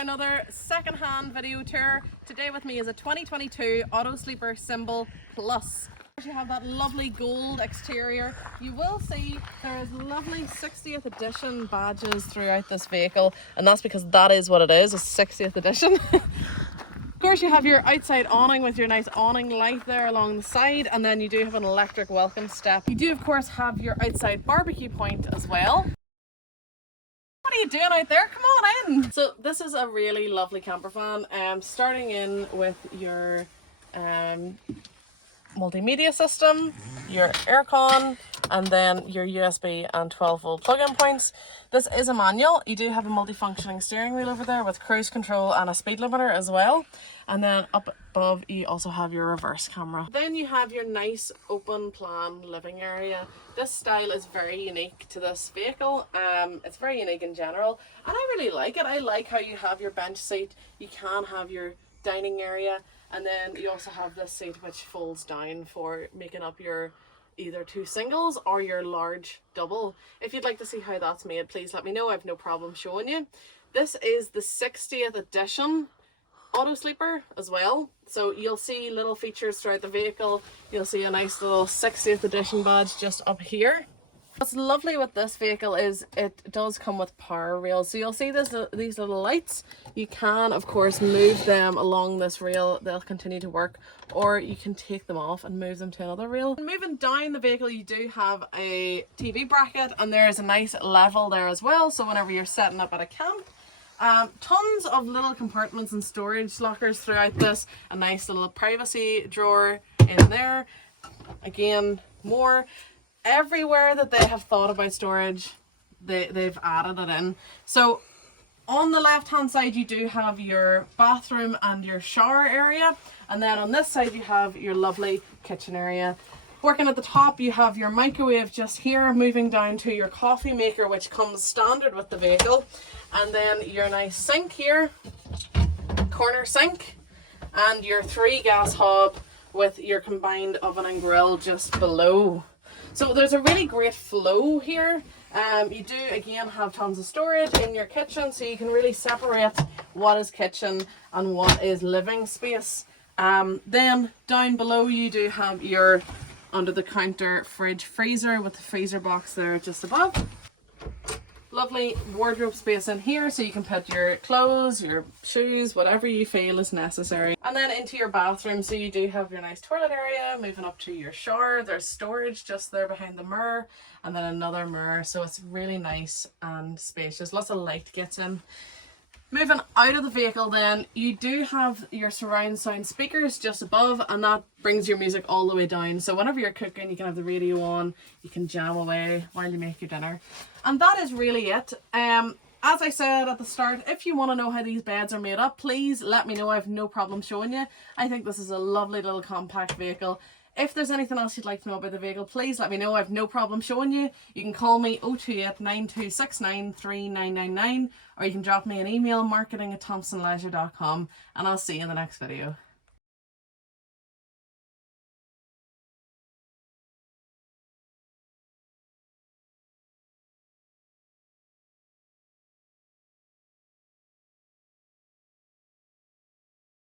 another second-hand video tour. Today with me is a 2022 Autosleeper Symbol Plus. You have that lovely gold exterior. You will see there is lovely 60th edition badges throughout this vehicle, and that's because that is what it is, a 60th edition. Of course, you have your outside awning with your nice awning light there along the side, and then you do have an electric welcome step. You do of course have your outside barbecue point as well. What are you doing out there? Come on in! So this is a really lovely camper van, starting in with your multimedia system, your aircon, and then your USB and 12-volt plug-in points. This is a manual. You do have a multifunctioning steering wheel over there with cruise control and a speed limiter as well. And then up above you also have your reverse camera. Then you have your nice open plan living area. This style is very unique to this vehicle. It's very unique in general, and I really like it. I like how you have your bench seat, you can have your dining area, and then you also have this seat which folds down for making up your either two singles or your large double. If you'd like to see how that's made, please let me know. I have no problem showing you. This is the 60th edition Autosleeper as well, so you'll see little features throughout the vehicle. You'll see a nice little 60th edition badge just up here. What's lovely with this vehicle is it does come with power rails, so you'll see these little lights. You can of course move them along this rail, they'll continue to work, or you can take them off and move them to another rail. Moving down the vehicle, you do have a TV bracket, and there is a nice level there as well, so whenever you're setting up at a camp. Tons of little compartments and storage lockers throughout this. A nice little privacy drawer in there. Again, more. Everywhere that they have thought about storage, they've added it in. So on the left hand side you do have your bathroom and your shower area, and then on this side you have your lovely kitchen area. Working at the top you have your microwave just here, moving down to your coffee maker which comes standard with the vehicle, and then your nice sink here, corner sink, and your 3 gas hob with your combined oven and grill just below. So there's a really great flow here. You do again have tons of storage in your kitchen, so you can really separate what is kitchen and what is living space. Then down below you do have your under the counter fridge freezer with the freezer box there just above. Lovely wardrobe space in here, so you can put your clothes, your shoes, whatever you feel is necessary. And then into your bathroom, so you do have your nice toilet area. Moving up to your shower, there's storage just there behind the mirror, and then another mirror, so it's really nice and spacious. Lots of light gets in. Moving out of the vehicle then, you do have your surround sound speakers just above, and that brings your music all the way down. So whenever you're cooking, you can have the radio on, you can jam away while you make your dinner. And that is really it. As I said at the start, if you want to know how these beds are made up, please let me know. I have no problem showing you. I think this is a lovely little compact vehicle. If there's anything else you'd like to know about the vehicle, please let me know. I have no problem showing you. You can call me 028 9269 3999, or you can drop me an email, marketing@thompsonleisure.com, and I'll see you in the next video.